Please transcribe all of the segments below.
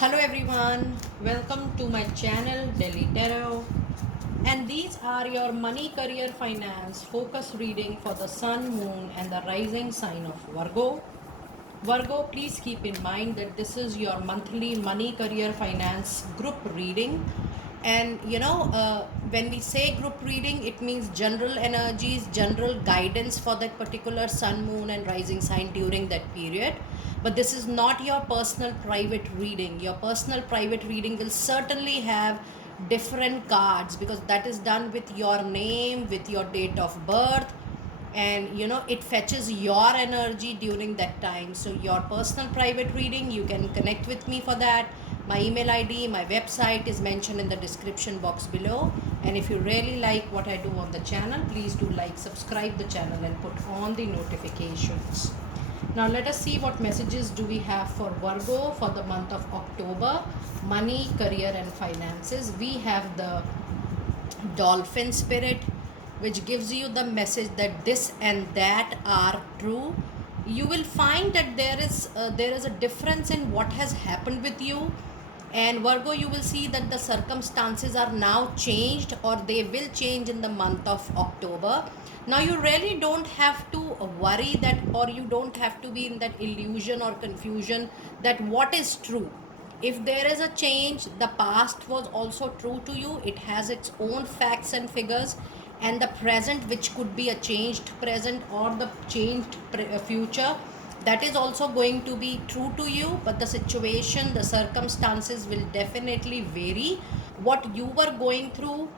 Hello everyone, welcome to my channel Delhi Tarot, and these are your money, career, finance focus reading for the sun, moon and the rising sign of Virgo. Virgo, please keep in mind that this is your monthly money, career, finance group reading. And when we say group reading, it means general energies, general guidance for that particular sun, moon, and rising sign during that period. But this is not your personal private reading. Your personal private reading will certainly have different cards because that is done with your name, with your date of birth, and it fetches your energy during that time. So your personal private reading, you can connect with me for that. My email id, my website is mentioned in the description box below. And if you really like what I do on the channel, please do like, subscribe the channel and put on the notifications. Now let us see what messages do we have for Virgo for the month of October. Money, career and finances. We have the dolphin spirit, which gives you the message that this and that are true. You will find that there is a difference in what has happened with you. And Virgo, you will see that the circumstances are now changed, or they will change in the month of October. Now you really don't have to worry that, or you don't have to be in that illusion or confusion that what is true. If there is a change, the past was also true to you. It has its own facts and figures, and the present, which could be a changed present or the changed future, that is also going to be true to you. But the situation, the circumstances will definitely vary. What you were going through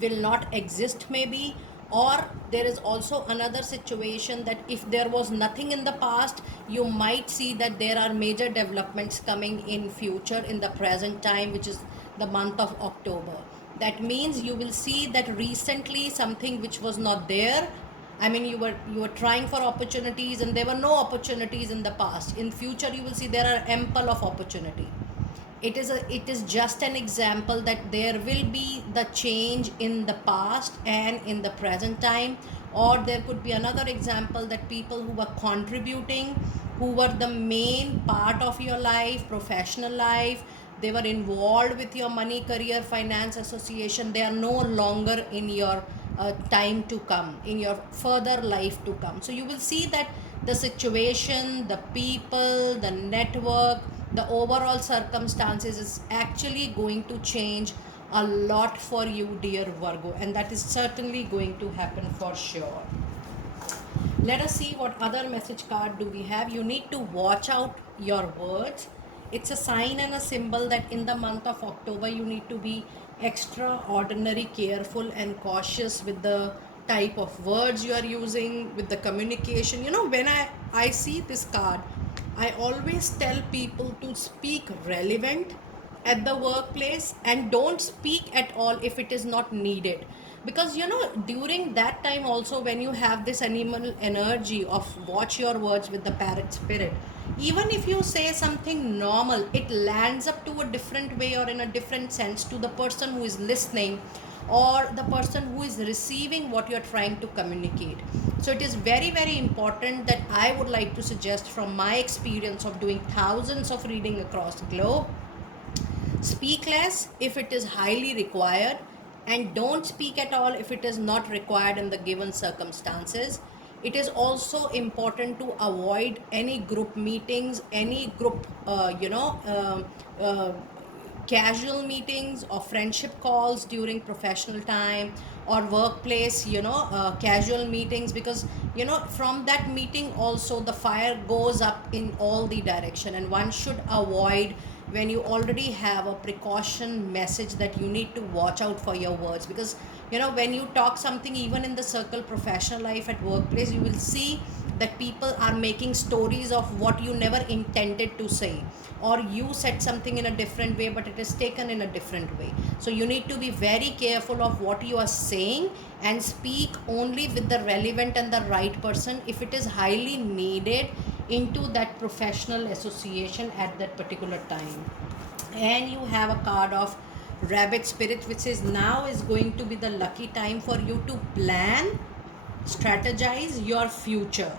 will not exist maybe, or there is also another situation that if there was nothing in the past, you might see that there are major developments coming in future in the present time, which is the month of October. That means you will see that recently something which was not there. I mean, you were trying for opportunities and there were no opportunities in the past. In future you will see there are ample of opportunity. It is just an example that there will be the change in the past and in the present time. Or there could be another example that people who were contributing, who were the main part of your life, professional life, they were involved with your money, career, finance association, they are no longer in your time to come, in your further life to come. So you will see that the situation, the people, the network, the overall circumstances is actually going to change a lot for you, dear Virgo, and that is certainly going to happen for sure. Let us see what other message card do we have. You need to watch out your words. It's a sign and a symbol that in the month of October you need to be extraordinary careful and cautious with the type of words you are using, with the communication. When I see this card, I always tell people to speak relevant at the workplace and don't speak at all if it is not needed. Because during that time also, when you have this animal energy of watch your words with the parrot spirit, even if you say something normal, it lands up to a different way or in a different sense to the person who is listening or the person who is receiving what you're trying to communicate. So it is very, very important that I would like to suggest, from my experience of doing thousands of reading across the globe, speak less if it is highly required, and don't speak at all if it is not required in the given circumstances. It is also important to avoid any group meetings, any group casual meetings or friendship calls during professional time or workplace, casual meetings, because from that meeting also the fire goes up in all the direction, and one should avoid when you already have a precaution message that you need to watch out for your words. Because when you talk something, even in the circle professional life, at workplace, you will see that people are making stories of what you never intended to say, or you said something in a different way but it is taken in a different way. So you need to be very careful of what you are saying and speak only with the relevant and the right person if it is highly needed into that professional association at that particular time. And you have a card of rabbit spirit, which says now is going to be the lucky time for you to plan, strategize your future.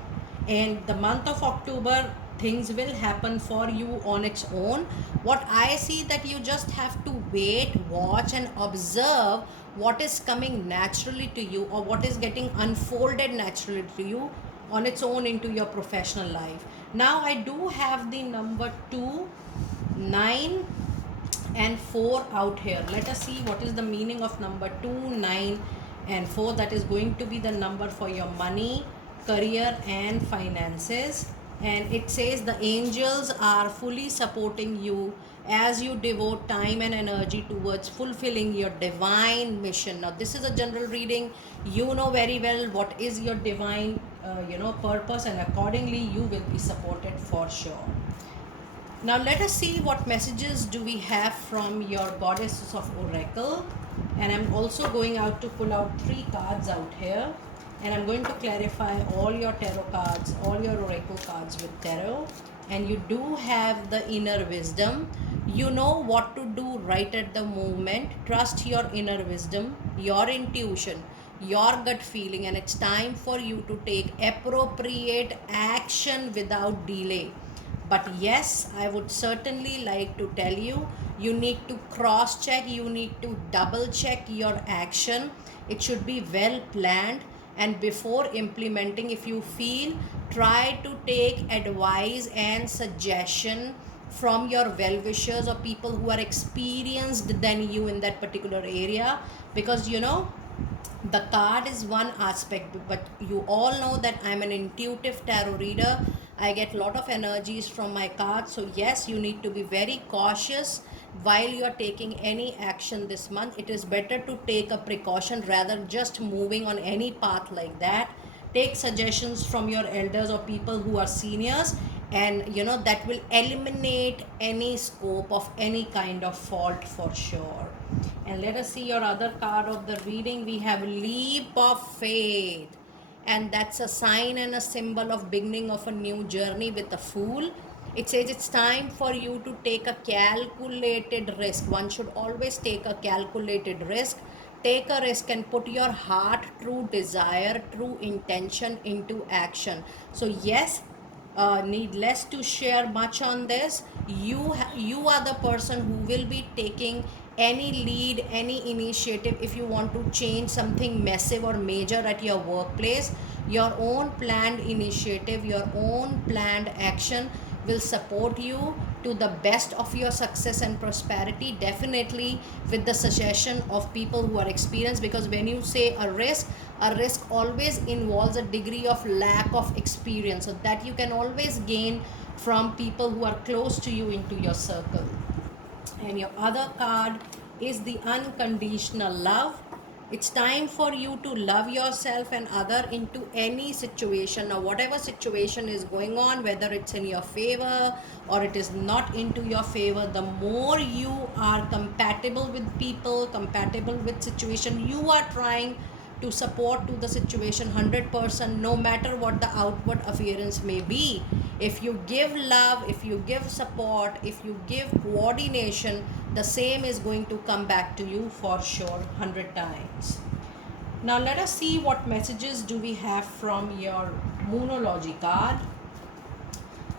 And the month of October, things will happen for you on its own. What I see, that you just have to wait, watch and observe what is coming naturally to you, or what is getting unfolded naturally to you on its own into your professional life. Now I do have the number 2, 9 and 4 out here. Let us see what is the meaning of number 2, 9 and 4. That is going to be the number for your money, career and finances. And it says the angels are fully supporting you as you devote time and energy towards fulfilling your divine mission. Now this is a general reading. You know very well what is your divine purpose, and accordingly you will be supported for sure. Now let us see what messages do we have from your goddesses of oracle. And I'm also going out to pull out 3 cards out here, and I'm going to clarify all your tarot cards, all your oracle cards with tarot. And you do have the inner wisdom. You know what to do right at the moment. Trust your inner wisdom, your intuition, your gut feeling, and it's time for you to take appropriate action without delay. But yes, I would certainly like to tell you, you need to cross check, you need to double check your action. It should be well planned, and before implementing, if you feel, try to take advice and suggestion from your well-wishers or people who are experienced than you in that particular area. Because the card is one aspect, but you all know that I'm an intuitive tarot reader. I get a lot of energies from my cards. So yes, you need to be very cautious while you are taking any action this month. It is better to take a precaution rather just moving on any path like that. Take suggestions from your elders or people who are seniors, and that will eliminate any scope of any kind of fault for sure. And let us see your other card of the reading. We have leap of faith, and that's a sign and a symbol of beginning of a new journey with a fool. It says it's time for you to take a calculated risk. One should always take a calculated risk. Take a risk and put your heart, true desire, true intention into action. So yes, needless to share much on this, you are the person who will be taking any lead, any initiative. If you want to change something massive or major at your workplace, your own planned initiative, your own planned action will support you to the best of your success and prosperity, definitely with the suggestion of people who are experienced. Because when you say a risk always involves a degree of lack of experience, so that you can always gain from people who are close to you into your circle. And your other card is the unconditional love. It's time for you to love yourself and other into any situation. Now whatever situation is going on, whether it's in your favor or it is not into your favor, the more you are compatible with people, compatible with situation, you are trying to support to the situation 100%, no matter what the outward appearance may be. If you give love, if you give support, if you give coordination, the same is going to come back to you for sure 100 times. Now let us see what messages do we have from your Moonology card.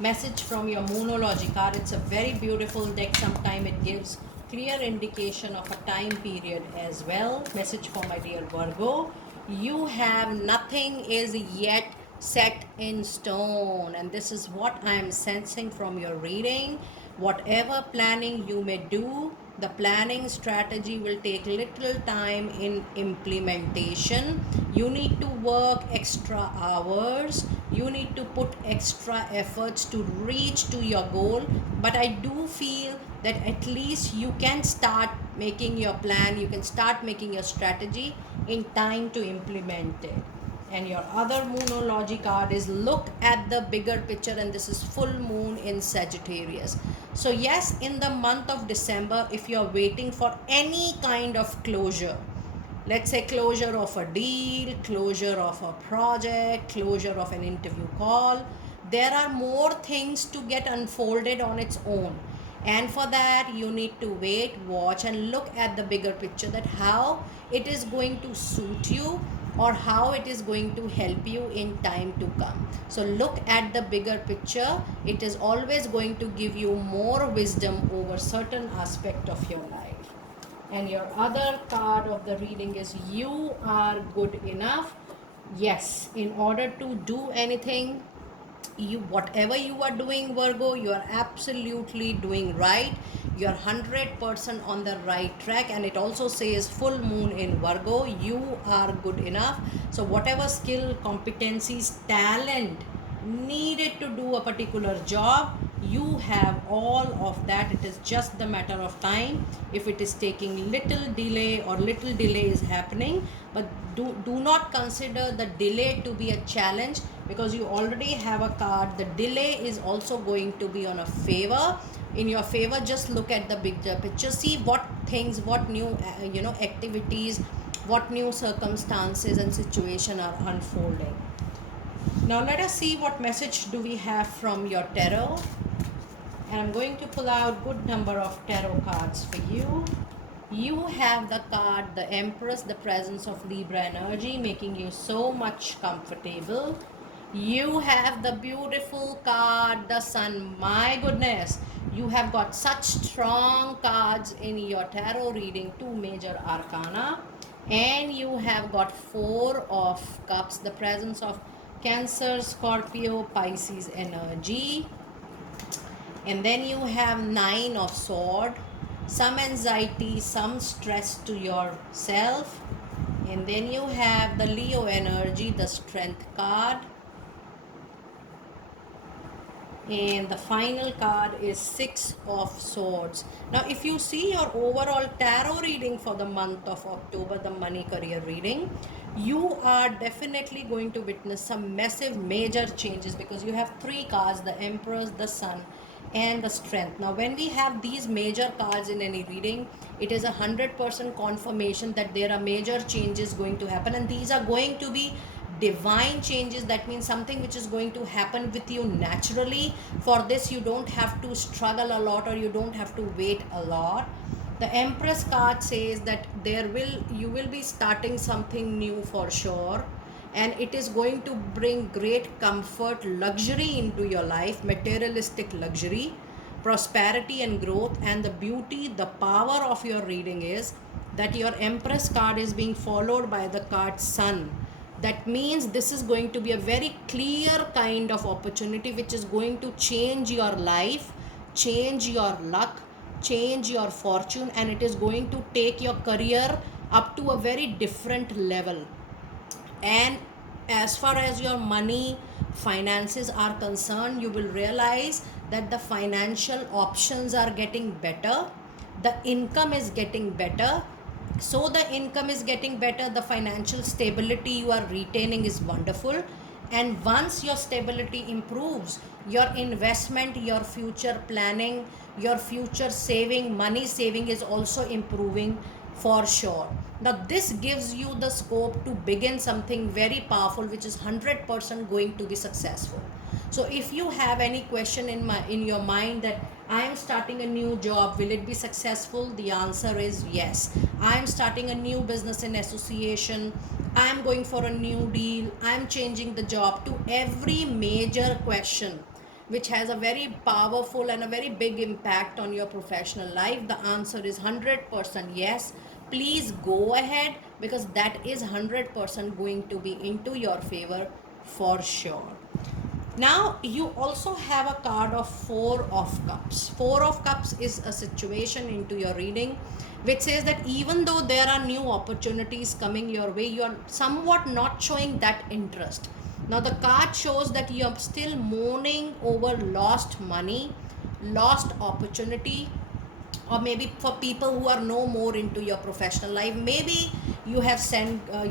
Message from your Moonology card. It's a very beautiful deck. Sometimes it gives clear indication of a time period as well. Message for my dear Virgo. You have nothing is yet set in stone, and this is what I am sensing from your reading. Whatever planning you may do, the planning strategy will take little time in implementation. You need to work extra hours, you need to put extra efforts to reach to your goal, but I do feel that at least you can start making your plan, you can start making your strategy in time to implement it. And your other Moonology card is look at the bigger picture, and this is full moon in Sagittarius. So yes, in the month of December, if you're waiting for any kind of closure, let's say closure of a deal, closure of a project, closure of an interview call, there are more things to get unfolded on its own. And for that, you need to wait, watch, and look at the bigger picture, that how it is going to suit you, or how it is going to help you in time to come. So look at the bigger picture. It is always going to give you more wisdom over certain aspect of your life. And your other card of the reading is you are good enough. Yes, in order to do anything, you, whatever you are doing, Virgo, you are absolutely doing right. You are 100% on the right track. And it also says full moon in Virgo, you are good enough. So whatever skill, competencies, talent needed to do a particular job, you have all of that. It is just the matter of time. If it is taking little delay or little delay is happening, but do not consider the delay to be a challenge, because you already have a card. The delay is also going to be on a favor, in your favor. Just look at the bigger picture, see what things, what new activities, what new circumstances and situation are unfolding. Now let us see what message do we have from your tarot. And I'm going to pull out good number of tarot cards for you. You have the card, the Empress, the presence of Libra energy, making you so much comfortable. You have the beautiful card, the Sun. My goodness, you have got such strong cards in your tarot reading, two major arcana. And you have got Four of Cups, the presence of Cancer, Scorpio, Pisces energy. And then you have Nine of Swords, some anxiety, some stress to yourself. And then you have the Leo energy, the Strength card. And the final card is Six of Swords. Now if you see your overall tarot reading for the month of October, the money career reading, you are definitely going to witness some massive major changes, because you have three cards, the Empress, the Sun and the Strength. Now when we have these major cards in any reading, it is 100% confirmation that there are major changes going to happen, and these are going to be divine changes. That means something which is going to happen with you naturally. For this you don't have to struggle a lot, or you don't have to wait a lot. The Empress card says that you will be starting something new for sure, and it is going to bring great comfort, luxury into your life, materialistic luxury, prosperity and growth. And the beauty, the power of your reading is that your Empress card is being followed by the card Sun. That means this is going to be a very clear kind of opportunity which is going to change your life, change your luck, change your fortune, and it is going to take your career up to a very different level. And as far as your money, finances are concerned, you will realize that the financial options are getting better, the income is getting better. So the income is getting better, the financial stability you are retaining is wonderful. And once your stability improves, your investment, your future planning, your future saving, money saving is also improving for sure. Now this gives you the scope to begin something very powerful, which is 100% going to be successful. So if you have any question in your mind that I am starting a new job, will it be successful? The answer is yes. I am starting a new business in association, I am going for a new deal, I am changing the job. To every major question which has a very powerful and a very big impact on your professional life, the answer is 100% yes. Please go ahead, because that is 100% going to be into your favor for sure. Now you also have a card of Four of Cups. Four of Cups is a situation into your reading which says that even though there are new opportunities coming your way, you are somewhat not showing that interest. Now the card shows that you are still mourning over lost money, lost opportunity, or maybe for people who are no more into your professional life. Maybe you have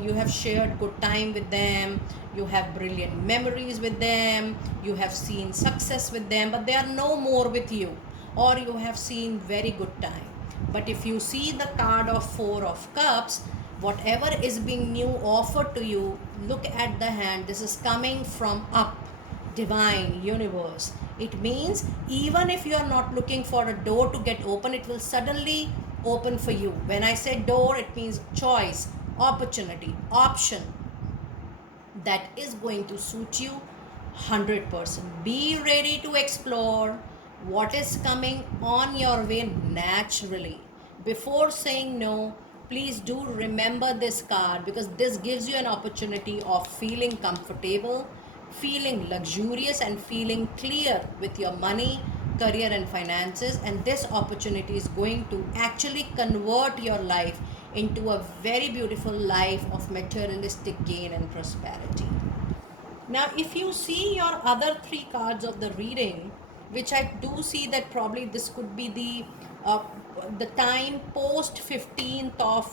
you have shared good time with them, you have brilliant memories with them, you have seen success with them, but they are no more with you, or you have seen very good time. But if you see the card of Four of Cups, whatever is being new offered to you, look at the hand, this is coming from up, divine, universe. It means even if you are not looking for a door to get open, it will suddenly open for you. When I say door, it means choice, opportunity, option, that is going to suit you 100%. Be ready to explore what is coming on your way naturally. Before saying no, please do remember this card, because this gives you an opportunity of feeling comfortable, feeling luxurious, and feeling clear with your money, career, and finances. And this opportunity is going to actually convert your life into a very beautiful life of materialistic gain and prosperity. Now, if you see your other three cards of the reading, which I do see that probably this could be the time post 15th of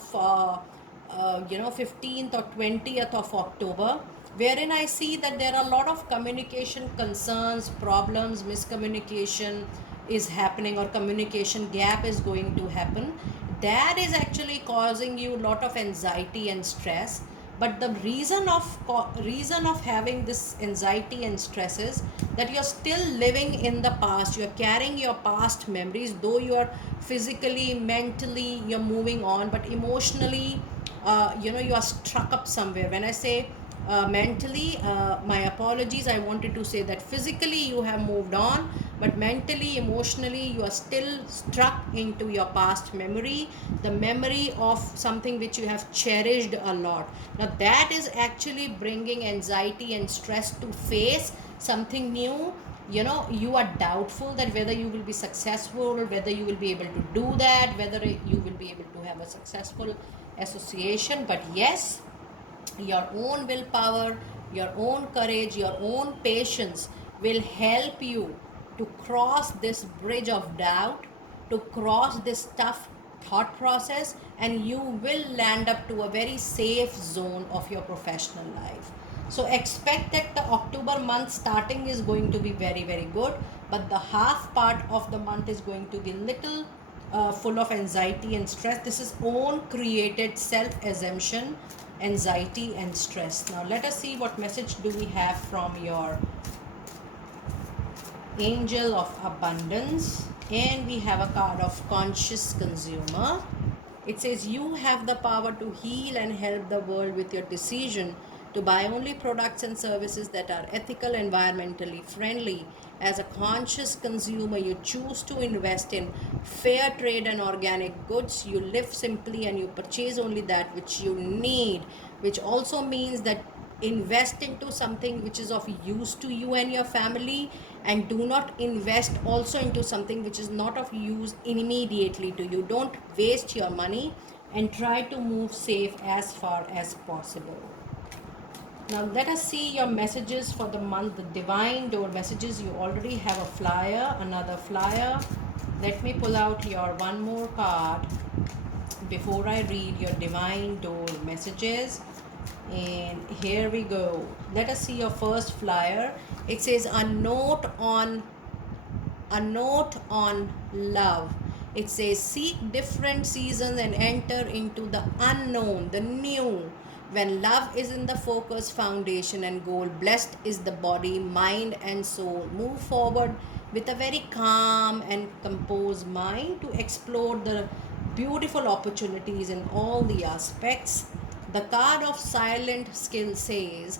15th or 20th of October, wherein I see that there are a lot of communication concerns, problems, miscommunication is happening, or communication gap is going to happen. That is actually causing you a lot of anxiety and stress. But the reason of having this anxiety and stress is that you're still living in the past. You're carrying your past memories, though you are physically, mentally, you're moving on, but emotionally, you are struck up somewhere. When I say mentally, my apologies, I wanted to say that physically you have moved on, but mentally, emotionally, you are still struck into your past memory, the memory of something which you have cherished a lot. Now that is actually bringing anxiety and stress to face something new. You are doubtful that whether you will be successful, whether you will be able to do that, whether you will be able to have a successful association. But yes, your own willpower, your own courage, your own patience will help you to cross this bridge of doubt, to cross this tough thought process, and you will land up to a very safe zone of your professional life. So expect that the October month starting is going to be very, very good, but the half part of the month is going to be little full of anxiety and stress. This is own created self assumption, anxiety and stress. Now let us see what message do we have from your angel of abundance. And we have a card of conscious consumer. It says you have the power to heal and help the world with your decision to buy only products and services that are ethical, environmentally friendly. As a conscious consumer, you choose to invest in fair trade and organic goods. You live simply and you purchase only that which you need, which also means that invest into something which is of use to you and your family, and do not invest also into something which is not of use immediately to you. Don't waste your money and try to move safe as far as possible. Now let us see your messages for the month, the divine door messages. You already have a flyer, another flyer. Let me pull out your one more card before I read your divine door messages. And here we go. Let us see your first flyer. It says a note on love. It says seek different seasons and enter into the unknown, the new. When love is in the focus, foundation and goal, blessed is the body, mind and soul. Move forward with a very calm and composed mind to explore the beautiful opportunities in all the aspects. The card of silent skill says,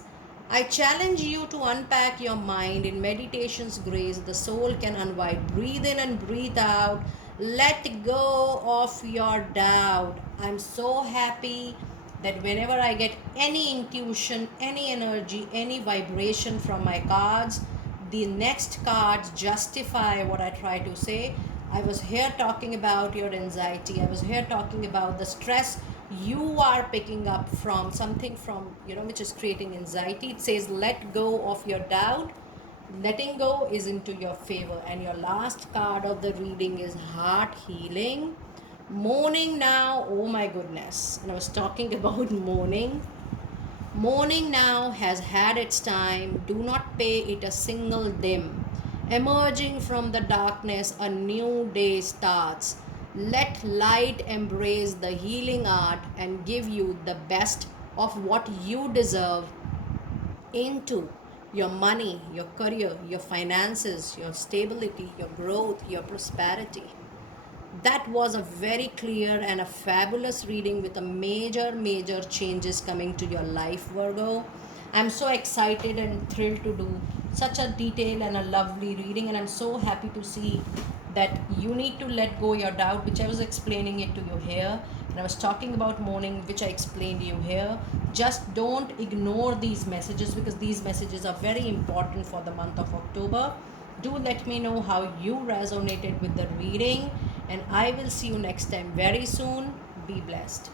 I challenge you to unpack your mind in meditation's grace. The soul can unwind. Breathe in and breathe out. Let go of your doubt. I'm so happy that whenever I get any intuition, any energy, any vibration from my cards, the next cards justify what I try to say. I was here talking about your anxiety. I was here talking about the stress you are picking up from something from, which is creating anxiety. It says, let go of your doubt. Letting go is into your favor. And your last card of the reading is heart healing. Mourning now, oh my goodness. And I was talking about mourning. Mourning now has had its time. Do not pay it a single dim. Emerging from the darkness, a new day starts. Let light embrace the healing art and give you the best of what you deserve into your money, your career, your finances, your stability, your growth, your prosperity. That was a very clear and a fabulous reading with a major changes coming to your life, Virgo. I'm so excited and thrilled to do such a detailed and a lovely reading, and I'm so happy to see that you need to let go your doubt, which I was explaining it to you here. And I was talking about mourning, which I explained to you here. Just don't ignore these messages, because these messages are very important for the month of October. Do let me know how you resonated with the reading, and I will see you next time very soon. Be blessed.